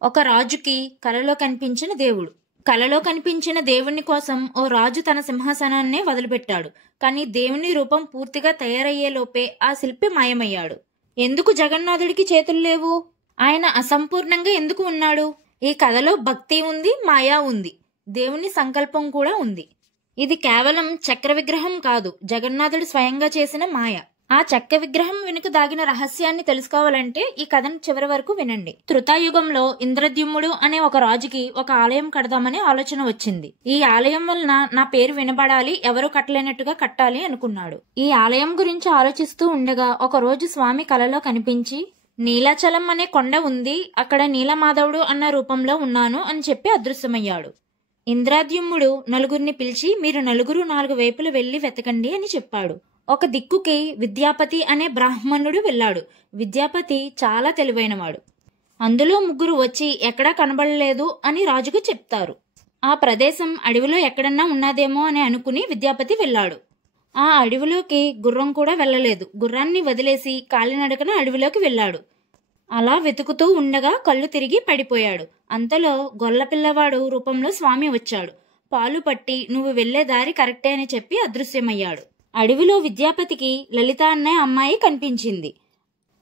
ఒక రాజుకి కలలో కనిపించిన దేవుడు. కలలో కనిపించిన దేవుని కోసం ఓ రాజు తన సింహాసనాన్నే వదిలిపెట్టాడు. కానీ దేవుని రూపం పూర్తిగా తయారయ్యేలోపే ఆ శిల్పి మాయమయ్యాడు. ఎందుకు జగన్నాథుడికి చేతులు లేవు? ఆయన అసంపూర్ణంగా ఎందుకు ఉన్నాడు? ఈ కథలో భక్తి ఉంది, మాయా ఉంది, దేవుని సంకల్పం కూడా ఉంది. ఇది కేవలం చక్ర విగ్రహం కాదు, జగన్నాథుడు స్వయంగా చేసిన మాయ. ఆ చక్ర విగ్రహం వెనుక దాగిన రహస్యాన్ని తెలుసుకోవాలంటే ఈ కథను చివరి వరకు వినండి. త్రేతాయుగంలో ఇంద్రద్యుమ్నుడు అనే ఒక రాజుకి ఒక ఆలయం కడదామనే ఆలోచన వచ్చింది. ఈ ఆలయం వలన నా పేరు వినబడాలి, ఎవరూ కట్టలేనట్టుగా కట్టాలి అనుకున్నాడు. ఈ ఆలయం గురించి ఆలోచిస్తూ ఉండగా ఒక రోజు స్వామి కలలో కనిపించి, నీలాచలం అనే కొండ ఉంది, అక్కడ నీలమాధవుడు అన్న రూపంలో ఉన్నాను అని చెప్పి అదృశ్యమయ్యాడు. ఇంద్రద్యుమ్నుడు నలుగురిని పిలిచి, మీరు నలుగురు 4 వైపులు వెళ్లి వెతకండి అని చెప్పాడు. ఒక దిక్కుకి విద్యాపతి అనే బ్రాహ్మణుడు వెళ్ళాడు. విద్యాపతి చాలా తెలివైనవాడు. అందులో 3 వచ్చి ఎక్కడా కనబడలేదు అని రాజుకు చెప్తారు. ఆ ప్రదేశం అడవిలో ఎక్కడన్నా ఉన్నదేమో అని అనుకుని విద్యాపతి వెళ్ళాడు. ఆ అడవిలోకి గుర్రం కూడా వెళ్ళలేదు. గుర్రాన్ని వదిలేసి కాలినడకన అడవిలోకి వెళ్ళాడు. అలా వెతుకుతూ ఉండగా కళ్ళు తిరిగి పడిపోయాడు. అంతలో గొల్లపిల్లవాడు రూపంలో స్వామి వచ్చాడు. పాలు పట్టి, నువ్వు వెళ్లే దారి కరెక్టే అని చెప్పి అదృశ్యమయ్యాడు. అడవిలో విద్యాపతికి లలిత అనే అమ్మాయి కనిపించింది.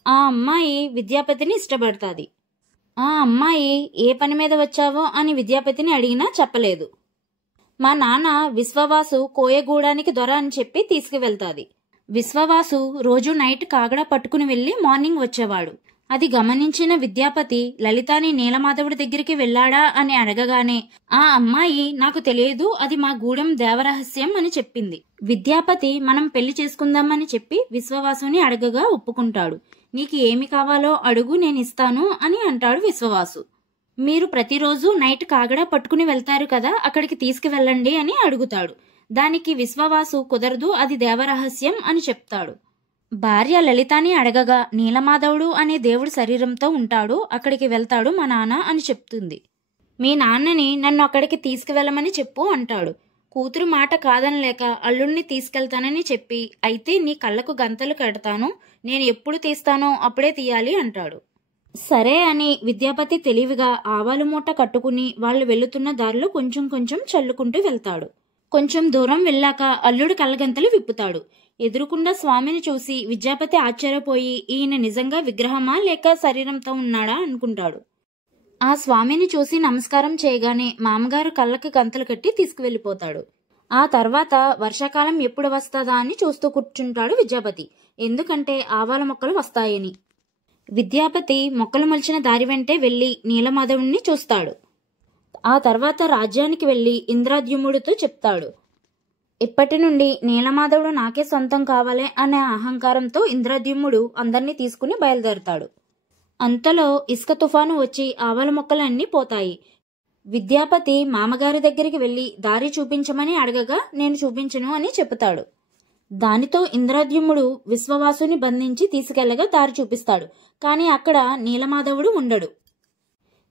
ఆ అమ్మాయి విద్యాపతిని ఇష్టపడుతుంది. ఆ అమ్మాయి ఏ పని మీద వచ్చావో అని విద్యాపతిని అడిగినా చెప్పలేదు. మా నాన్న విశ్వవాసు కోయగూడానికి దొర అని చెప్పి తీసుకువెళ్తాది. విశ్వవాసు రోజు నైట్ కాగడా పట్టుకుని వెళ్లి మార్నింగ్ వచ్చేవాడు. అది గమనించిన విద్యాపతి లలితాని నీలమాధవుడి దగ్గరికి వెళ్లాడా అని అడగగానే ఆ అమ్మాయి నాకు తెలియదు, అది మా గూడెం దేవరహస్యం అని చెప్పింది. విద్యాపతి మనం పెళ్లి చేసుకుందామని చెప్పి విశ్వవాసుని అడగగా ఒప్పుకుంటాడు. నీకు ఏమి కావాలో అడుగు, నేను ఇస్తాను అని అంటాడు విశ్వవాసు. మీరు ప్రతిరోజు నైట్ కాగడా పట్టుకుని వెళ్తారు కదా, అక్కడికి తీసుకువెళ్ళండి అని అడుగుతాడు. దానికి విశ్వవాసు కుదరదు, అది దేవరహస్యం అని చెప్తాడు. భార్య లలితాని అడగగా నీలమాధవుడు అనే దేవుడి శరీరంతో ఉంటాడు, అక్కడికి వెళ్తాడు మా నాన్న అని చెప్తుంది. మీ నాన్నని నన్ను అక్కడికి తీసుకువెళ్ళమని చెప్పు అంటాడు. కూతురు మాట కాదనలేక అల్లుడిని తీసుకెళ్తానని చెప్పి, అయితే నీ కళ్ళకు గంతలు కడతాను, నేను ఎప్పుడు తీస్తానో అప్పుడే తీయాలి అంటాడు. సరే అని విద్యాపతి తెలివిగా ఆవాలు మూట కట్టుకుని వాళ్ళు వెళ్తున్న దారిలో కొంచెం కొంచెం చల్లుకుంటూ వెళ్తాడు. కొంచెం దూరం వెళ్ళాక అల్లుడు కళ్ళగంతలు విప్పుతాడు. ఎదురుకుండా స్వామిని చూసి విద్యాపతి ఆశ్చర్యపోయి, ఈయన నిజంగా విగ్రహమా లేక శరీరంతో ఉన్నాడా అనుకుంటాడు. ఆ స్వామిని చూసి నమస్కారం చేయగానే మామగారు కళ్ళకి గంతలు కట్టి తీసుకువెళ్లిపోతాడు. ఆ తర్వాత వర్షాకాలం ఎప్పుడు వస్తుందా అని చూస్తూ కూర్చుంటాడు విద్యాపతి, ఎందుకంటే ఆవాల మొక్కలు వస్తాయని. విద్యాపతి మొక్కలు మొలిచిన దారి వెంటే వెళ్లి నీలమాధవుణ్ణి చూస్తాడు. ఆ తర్వాత రాజ్యానికి వెళ్లి ఇంద్రద్యుమ్నుడితో చెప్తాడు. ఇప్పటి నుండి నీలమాధవుడు నాకే సొంతం కావాలి అనే అహంకారంతో ఇంద్రద్యుమ్నుడు అందర్నీ తీసుకుని బయలుదేరతాడు. అంతలో ఇసుక తుఫాను వచ్చి ఆవాల మొక్కలన్నీ పోతాయి. విద్యాపతి మామగారి దగ్గరికి వెళ్లి దారి చూపించమని అడగగా నేను చూపించను అని చెబుతాడు. దానితో ఇంద్రద్యుమ్నుడు విశ్వవాసుని బంధించి తీసుకెళ్లగా దారి చూపిస్తాడు. కానీ అక్కడ నీలమాధవుడు ఉండడు.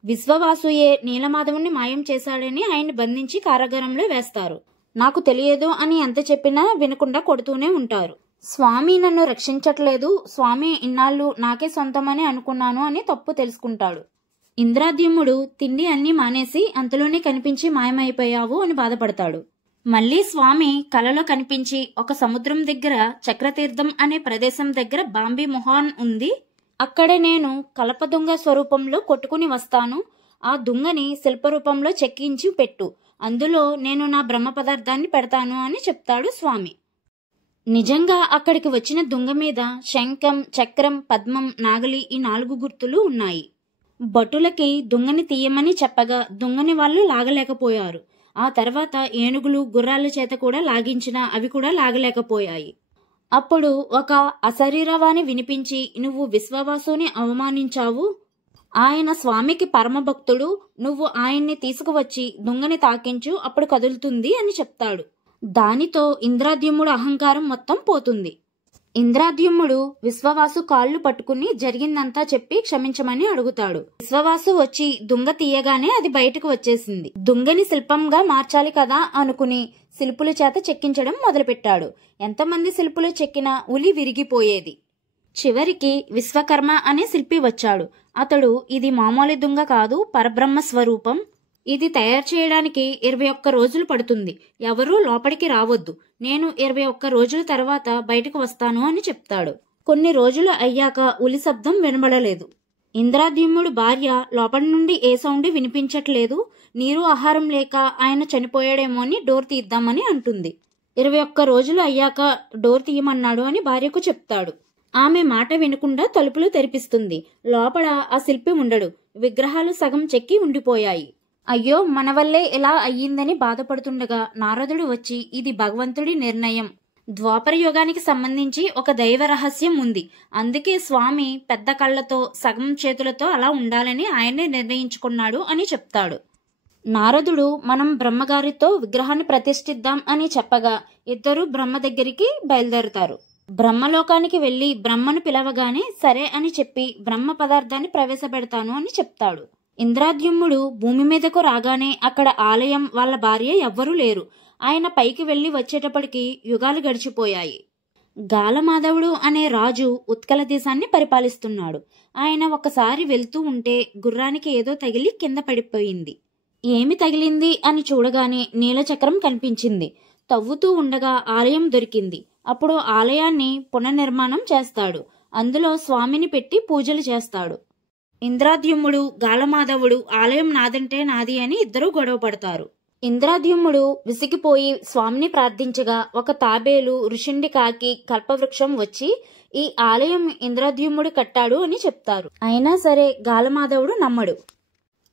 విశ్వవాసుయే నీలమాధవుని మాయం చేశాడని ఆయన్ని బంధించి కారాగారంలో వేస్తారు. నాకు తెలియదు అని ఎంత చెప్పినా వినకుండా కొడుతూనే ఉంటారు. స్వామి నన్ను రక్షించట్లేదు, స్వామి ఇన్నాళ్ళు నాకే సొంతమని అనుకున్నాను అని తప్పు తెలుసుకుంటాడు. ఇంద్రద్యుమ్నుడు తిండి అన్నీ మానేసి అంతలోనే కనిపించి మాయమైపోయావు అని బాధపడతాడు. మళ్లీ స్వామి కలలో కనిపించి, ఒక సముద్రం దగ్గర చక్రతీర్థం అనే ప్రదేశం దగ్గర బాంబీ మొహాన్ ఉంది, అక్కడ నేను కలప దుంగ స్వరూపంలో కొట్టుకుని వస్తాను, ఆ దుంగని శిల్పరూపంలో చెక్కించి పెట్టు, అందులో నేను నా బ్రహ్మ పదార్థాన్ని పెడతాను అని చెప్తాడు స్వామి. నిజంగా అక్కడికి వచ్చిన దుంగ మీద శంఖం, చక్రం, పద్మం, నాగలి ఈ 4 గుర్తులు ఉన్నాయి. భటులకి దుంగని తీయమని చెప్పగా దుంగని వాళ్ళు లాగలేకపోయారు. ఆ తర్వాత ఏనుగులు, గుర్రాల చేత కూడా లాగించినా అవి కూడా లాగలేకపోయాయి. అప్పుడు ఒక అశరీరవాణి వినిపించి, నువ్వు విశ్వవాసుని అవమానించావు, ఆయన స్వామికి పరమభక్తుడు, నువ్వు ఆయన్ని తీసుకువచ్చి దుంగని తాకించు, అప్పుడు కదులుతుంది అని చెప్తాడు. దానితో ఇంద్రద్యుమ్నుడు అహంకారం మొత్తం పోతుంది. ఇంద్రద్యుమ్నుడు విశ్వవాసు కాళ్ళు పట్టుకుని జరిగిందంతా చెప్పి క్షమించమని అడుగుతాడు. విశ్వవాసు వచ్చి దుంగ తీయగానే అది బయటకు వచ్చేసింది. దుంగని శిల్పంగా మార్చాలి కదా అనుకుని శిల్పుల చేత చెక్కించడం మొదలుపెట్టాడు. ఎంతమంది శిల్పులు చెక్కినా ఉలి విరిగిపోయేది. చివరికి విశ్వకర్మ అనే శిల్పి వచ్చాడు. అతడు, ఇది మామూలు దుంగ కాదు, పరబ్రహ్మ స్వరూపం. ఇది తయారు చేయడానికి 21 రోజులు పడుతుంది. ఎవరూ లోపలికి రావద్దు. నేను 21 రోజుల తర్వాత బయటకు వస్తాను అని చెప్తాడు. కొన్ని రోజులు అయ్యాక ఉలి శబ్దం వినబడలేదు. ఇంద్రద్యుమ్నుడి భార్య లోపలి నుండి ఏ సౌండ్ వినిపించట్లేదు, నీరు ఆహారం లేక ఆయన చనిపోయాడేమో అని డోర్ తీద్దామని అంటుంది. 21 రోజులు అయ్యాక డోర్ తీయమన్నాడు అని భార్యకు చెప్తాడు. ఆమె మాట వినకుండా తలుపులు తెరిపిస్తుంది. లోపల ఆ శిల్పి ఉండడు. విగ్రహాలు సగం చెక్కి ఉండిపోయాయి. అయ్యో, మన వల్లే ఇలా అయ్యిందని బాధపడుతుండగా నారదుడు వచ్చి, ఇది భగవంతుడి నిర్ణయం. ద్వాపర యుగానికి సంబంధించి ఒక దైవ రహస్యం ఉంది. అందుకే స్వామి పెద్ద కళ్ళతో సగం చేతులతో అలా ఉండాలని ఆయనే నిర్ణయించుకున్నాడు అని చెప్తాడు. నారదుడు, మనం బ్రహ్మగారితో విగ్రహాన్ని ప్రతిష్ఠిద్దాం అని చెప్పగా ఇద్దరు బ్రహ్మ దగ్గరికి బయలుదేరుతారు. బ్రహ్మలోకానికి వెళ్లి బ్రహ్మను పిలవగానే సరే అని చెప్పి బ్రహ్మ పదార్థాన్ని ప్రవేశపెడతాను అని చెప్తాడు. ఇంద్రద్యుమ్నుడు భూమి మీదకు రాగానే అక్కడ ఆలయం, వాళ్ళ భార్య ఎవ్వరూ లేరు. ఆయన పైకి వెళ్లి వచ్చేటప్పటికి యుగాలు గడిచిపోయాయి. గాలమాధవుడు అనే రాజు ఉత్కల దేశాన్ని పరిపాలిస్తున్నాడు. ఆయన ఒకసారి వెళ్తూ ఉంటే గుర్రానికి ఏదో తగిలి కింద పడిపోయింది. ఏమి తగిలింది అని చూడగానే నీలచక్రం కనిపించింది. తవ్వుతూ ఉండగా ఆలయం దొరికింది. అప్పుడు ఆలయాన్ని పునర్నిర్మాణం చేస్తాడు. అందులో స్వామిని పెట్టి పూజలు చేస్తాడు. ఇంద్రద్యుమ్నుడు, గాలమాధవుడు ఆలయం నాదంటే నాది అని ఇద్దరూ గొడవ పడతారు. ఇంద్రద్యుమ్నుడు విసిగిపోయి స్వామిని ప్రార్థించగా ఒక తాబేలు, ఋషుండి కాకి, కల్పవృక్షం వచ్చి ఈ ఆలయం ఇంద్రద్యుమ్నుడు కట్టాడు అని చెప్తారు. అయినా సరే గాలమాధవుడు నమ్మడు.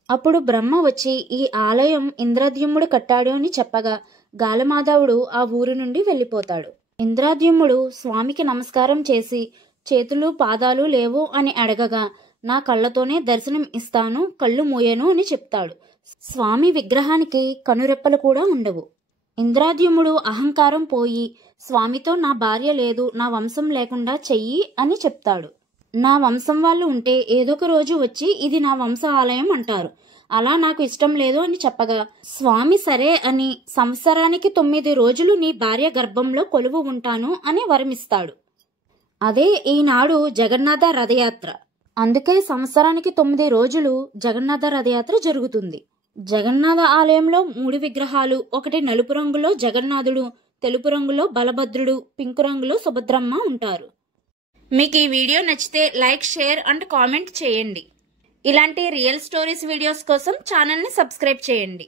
అప్పుడు బ్రహ్మ వచ్చి ఈ ఆలయం ఇంద్రద్యుమ్నుడు కట్టాడు అని చెప్పగా గాలమాధవుడు ఆ ఊరి నుండి వెళ్ళిపోతాడు. ఇంద్రద్యుమ్నుడు స్వామికి నమస్కారం చేసి, చేతులు పాదాలు లేవు అని అడగగా, నా కళ్ళతోనే దర్శనం ఇస్తాను, కళ్ళు మూయను అని చెప్తాడు. స్వామి విగ్రహానికి కనురెప్పలు కూడా ఉండవు. ఇంద్రద్యుమ్నుడు అహంకారం పోయి, స్వామితో నా భార్య లేదు, నా వంశం లేకుండా చెయ్యి అని చెప్తాడు. నా వంశం వాళ్ళు ఉంటే ఏదొక రోజు వచ్చి ఇది నా వంశ ఆలయం అంటారు. అలా నాకు ఇష్టం లేదు అని చెప్పగా స్వామి సరే అని సంవత్సరానికి 9 రోజులు నీ భార్య గర్భంలో కొలువు ఉంటాను అని వరమిస్తాడు. అదే ఈనాడు జగన్నాథ రథయాత్ర. అందుకే సంవత్సరానికి 9 రోజులు జగన్నాథ రథయాత్ర జరుగుతుంది. జగన్నాథ ఆలయంలో 3 విగ్రహాలు, ఒకటి నలుపు రంగులో జగన్నాథుడు, తెలుపు రంగులో బలభద్రుడు, పింక్ రంగులో సుభద్రమ్మ ఉంటారు. మీకు ఈ వీడియో నచ్చితే లైక్, షేర్ అండ్ కామెంట్ చేయండి. ఇలాంటి రియల్ స్టోరీస్ వీడియోస్ కోసం ఛానల్ని సబ్స్క్రైబ్ చేయండి.